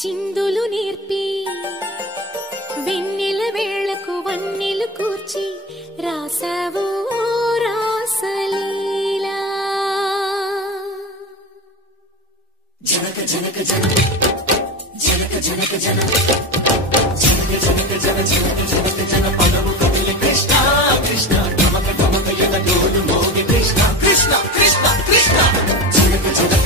చిందులు నేర్పి వెన్నెల వేళకు వన్నెలు కూర్చి రాసావు రాసలీలా. జనక జనక జన జనక జనక జన జనక జనక జన జనక జనక జన పదము కదిలి కృష్ణ కృష్ణ గమక గమక ఎన డోలు మోగి కృష్ణ కృష్ణ కృష్ణ కృష్ణ జనక జనక